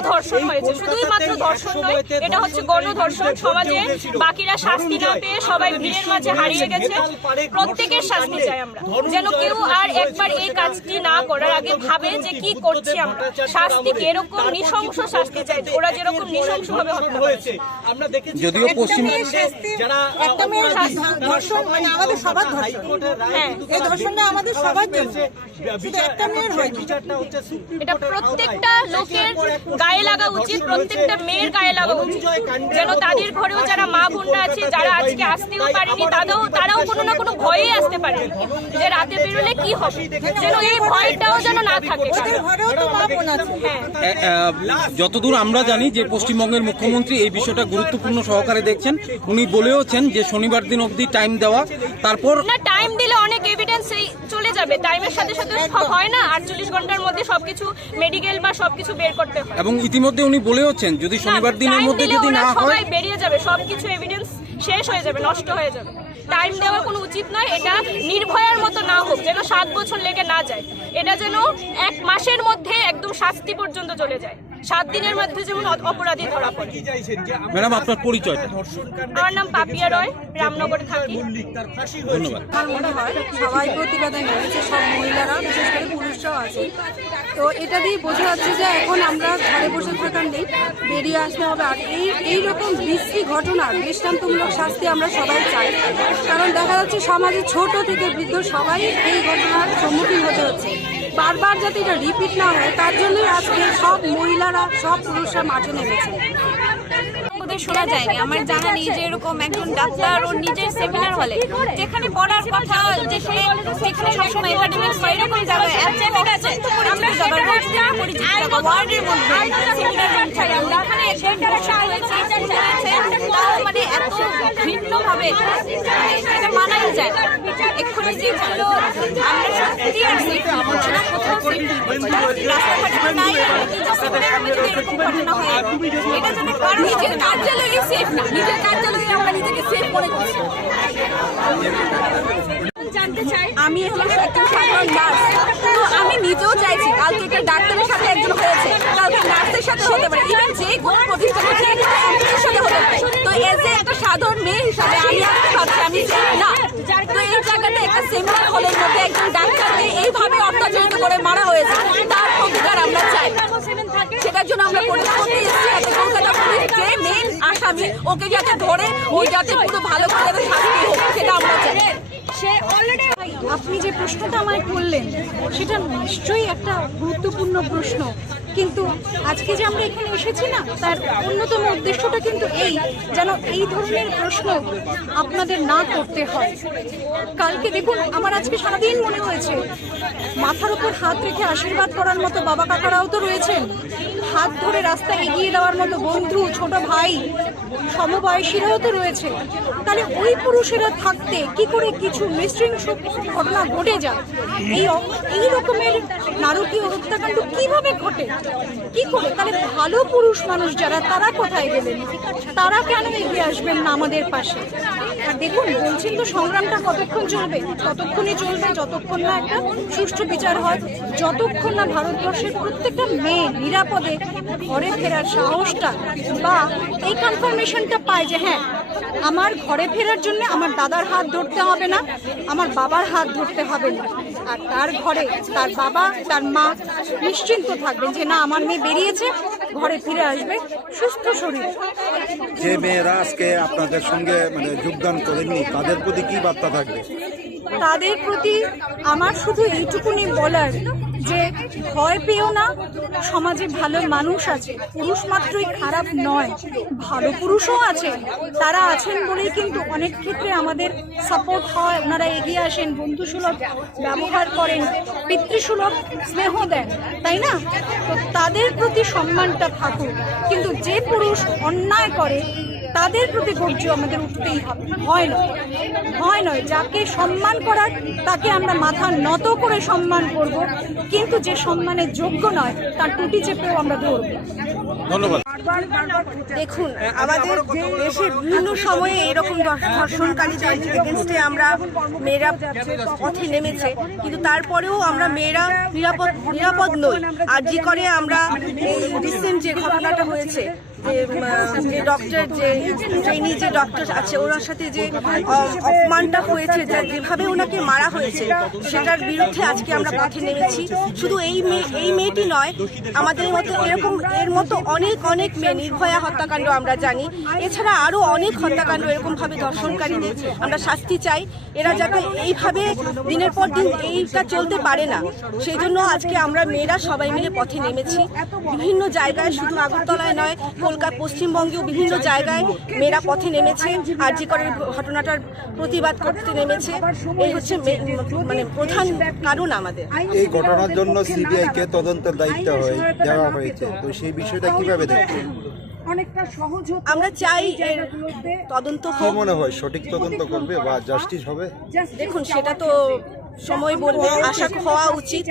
গণধর্ষণ হয়েছে, শুধুই মাত্র ধর্ষণ নয়, এটা হচ্ছে গণধর্ষণ। সমাজে বাকিরা শাস্তি না পেয়ে সবাই ভিড়ের মাঝে হারিয়ে গেছে। প্রত্যেকের শাস্তি চাই আমরা, যেন কেউ আর একবার এই কাজটি না করার আগে ভাবে যে কি করছি আমরা। শাস্তি এরকম নৃশংস শাস্তি চাই, ওরা যেরকম নৃশংসভাবে হত্যা হয়েছে। যদিও পশ্চিম একটা মেয়ের ধর্ষণ মানে আমাদের সবার ধর্ষণ, হ্যাঁ এই ধর্ষণটা আমাদের সবার জন্য, শুধু একটা মেয়ের হয়। এটা প্রত্যেকটা লোকের গায়ে লাগা উচিত, প্রত্যেকটা মেয়ের গায়ে লাগা উচিত, যেন তাদের ঘরেও যারা মা বোনরা আছে, যারা আজকে আসতেও পারেনি, তারাও কোনো না কোনো ভয়ে আসতে পারে যে রাতে বেরোলে কি হবে, যেন এই ভয়টাও যেন না থাকে। যতদূর আমরা জানি যে পশ্চিমবঙ্গের মুখ্যমন্ত্রী এই বিষয়টা গুরুত্বপূর্ণ সহকারে দেখছেন। উনি বলেওছেন যে শনিবার দিন অবধি টাইম দেওয়া, তারপর না টাইম দিলে অনেক এভিডেন্স চলে যাবে, টাইমের সাথে সাথে হয় না 48 ঘন্টার মধ্যে সবকিছু মেডিকেল বা সবকিছু বের করতে হয়। এবং ইতিমধ্যে উনি বলেওছেন যদি শনিবার দিনের মধ্যে যদি না হয় সবাই বেরিয়ে যাবে, সবকিছু এভিডেন্স শেষ হয়ে যাবে, নষ্ট হয়ে যাবে। টাইম দেওয়া কোনো উচিত নয়, এটা নির্ভয়ার মতো না হোক, যেন 7 বছর লেগে না যায়, এটা যেন 1 মাসের মধ্যে একদম শাস্তি পর্যন্ত চলে যায়, 7 দিনের মধ্যে যেমন অপরাধী ধরা পড়ে। ম্যাডাম আপনার পরিচয়টা? আমার নাম পাপিয়া রয়, রামনগরে থাকি। ধন্যবাদ। আমার মনে হয় সবাই প্রতিবাদে নেমেছে, সব মহিলারা, বিশেষ করে পুরুষরাও আছে। তো এটা দিয়ে বোঝা যাচ্ছে যে এখন আমরা ঘরে বসে থাকার নেই, বেরিয়ে আসতে হবে। আর এইরকম বিশ্রী ঘটনার দৃষ্টান্তমূলক শাস্তি আমরা সবাই চাই, কারণ দেখা যাচ্ছে সমাজে ছোট থেকে বৃদ্ধ সবাই এই ঘটনার সম্মুখীন হতে হচ্ছে। বারবার যাতে এটা রিপিট না হয় তার জন্যই আজকে সব মহিলারা, সব পুরুষরা মাঠে নেমেছে। শোনা যায়নি, আমার জানা নেই যে এরকম একজন ডাক্তার ওর নিজের সেমিনার হলে যেখানে পড়ার কথা, যে সেখানে সবসময় একাডেমিক্স বা এরকম জায়গায় ঠিক আছে, আমরা সবার পরিচিত জায়গা ওয়ার্ডের মধ্যে সেমিনার চাই, আমরা এখানে তাও মানে এত ভিন্নভাবে এটা মানাই যায় না। এক্ষুনি যে হলো আমরা সত্যি আর সেফ হচ্ছে না, কোথাও রাস্তাঘাটে নাই, নিজের সেমিনারের মধ্যে এরকম ঘটনা হয়, এটা যেন নিজের কার্যালয়ে সেফ না, নিজের কার্যালয়ে আমরা নিজেকে সেফ মনে করছি। জানতে চাই, আমি হলো একজন সাধারণ নার্স, তো আমি নিজেও চাইছি কালকে একটা ডাক্তারের সাথে একজন হয়েছে, কালকে নার্সের সাথে হতে পারে, ইভেন যে কোনো প্রতিষ্ঠানের সাথে হতে পারে। তো এজ এ একটা সাধারণ মেয়ে হিসাবে আমি আসতে ভাবছি আমি না, তো এই জায়গাটা একটা সেমিনার হলের মধ্যে একজন ডাক্তারকে এইভাবে অত্যাচারিত করে মারা হয়েছে, তার প্রতিকার আমরা চাই, সেটার জন্য আমরা করতে এসেছি। যাতে কলকাতা পুলিশ যে মেন আসামি ওকে যাতে ধরে, ওই যাতে পুরো ভালো করে যাতে শাস্তি হোক, সেটা আমরা চাই। আপনি যে প্রশ্নটা আমায় করলেন সেটা নিশ্চয়ই একটা গুরুত্বপূর্ণ প্রশ্ন, কিন্তু আজকে যে আমরা এখানে এসেছি না, তার অন্যতম উদ্দেশ্যটা কিন্তু এই যেন এই ধরনের প্রশ্ন আপনাদের না করতে হয়। কালকে দেখুন আমার আজকে সারাদিন মনে হয়েছে মাথার উপর হাত রেখে আশীর্বাদ করার মতো বাবা কাকারাও তো রয়েছেন, হাত ধরে রাস্তা এগিয়ে দেওয়ার মতো বন্ধু, ছোট ভাই, সমবয়সীরাও তো রয়েছে। তাহলে ওই পুরুষেরা থাকতে কি করে কিছু নৃশংস ঘটনা ঘটে যায়, এই রকমের নারকীয় হত্যাকাণ্ড কিভাবে ঘটে, কি করে? তাহলে ভালো পুরুষ মানুষ যারা, তারা কোথায় গেলেন? তারা কেন এগিয়ে আসবেন না আমাদের পাশে? আর দেখুন বলছেন তো সংগ্রামটা কতক্ষণ চলবে? ততক্ষণই চলবে যতক্ষণ না একটা সুষ্ঠু বিচার হয়, যতক্ষণ না ভারতবর্ষের প্রত্যেকটা মেয়ে নিরাপদে ঘরে ফেরার সাহসটা বা এই কনফার্মেশনটা পায় যে হ্যাঁ আমার ঘরে ফেরার জন্য আমার দাদার হাত ধরতে হবে না, আমার বাবার হাত ধরতে হবে না, আর তার ঘরে তার বাবা তার মা নিশ্চিন্ত থাকবেন যে না আমার মেয়ে বেরিয়েছে, ঘরে ফিরে আসবে সুস্থ শরীর। যে মেয়েরা আজকে আপনাদের সঙ্গে মানে যোগদান করেননি তাদের প্রতি কি বার্তা থাকবে? তাদের প্রতি আমার শুধু এইটুকুনি বলার যে ভয় পেও না, সমাজে ভালো মানুষ আছে, পুরুষ মাত্রই খারাপ নয়, ভালো পুরুষও আছে, তারা আছেন বলেই কিন্তু অনেক ক্ষেত্রে আমাদের সাপোর্ট হয়, ওনারা এগিয়ে আসেন, বন্ধুসুলভ ব্যবহার করেন, পিতৃসুলভ স্নেহ দেন, তাই না? তো তাদের প্রতি সম্মানটা থাকুক, কিন্তু যে পুরুষ অন্যায় করে তাদের প্রতি গর্জ আমাদের উঠতেই হবে, ভয় নয়। যাকে সম্মান করার তাকে আমরা মাথা নত করে সম্মান করব, কিন্তু যে সম্মানের যোগ্য নয় তার টুটি চেপেও আমরা ধরব। ধন্যবাদ। দেখুন, আমাদের দেশে বিভিন্ন সময়ে এরকম ধর্ষণকারীদের এগেনস্টে আমরা মেয়েরা পথে নেমেছে, কিন্তু তারপরেও আমরা মেয়েরা নিরাপদ নই। আর জি করে আমরা এই রিসেন্ট যে ঘটনাটা হয়েছে, যে ডক্টর, যে ট্রেনি যে ডক্টর আছে, ওনার সাথে যে অপমানটা হয়েছে, যেভাবে ওনাকে মারা হয়েছে, সেটার বিরুদ্ধে আজকে আমরা পথে নেমেছি। শুধু এই মেয়েটি নয়, আমাদের মতো এর মতো অনেক মেয়ে, নির্ভয়া হত্যাকাণ্ড আমরা জানি, এছাড়া আরো অনেক হত্যাকাণ্ড এরকমভাবে ধর্ষণকারীদের আমরা শাস্তি চাই। এরা যাতে এইভাবে দিনের পর দিন এইটা চলতে পারে না, সেই জন্য আজকে আমরা মেয়েরা সবাই মিলে পথে নেমেছি। বিভিন্ন জায়গায়, শুধু আগরতলায় নয়, কলকাতা, পশ্চিমবঙ্গেও বিভিন্ন জায়গায় মেয়েরা পথে নেমেছে, আর জি করে ঘটনাটার প্রতিবাদ করতে নেমেছে। এই হচ্ছে মানে প্রধান কারণ আমাদের। এই ঘটনার জন্য সিবিআই কে তদন্তের দায়িত্ব দেওয়া হয়েছে, তো সেই বিষয়টা কিভাবে দেখছেন? আমরা চাই এর তদন্ত কি হোক। মনে হয়, সঠিক তদন্ত করবে বা জাস্টিস হবে? দেখুন, সেটা তো সময় বলবে। আশা হওয়া উচিত।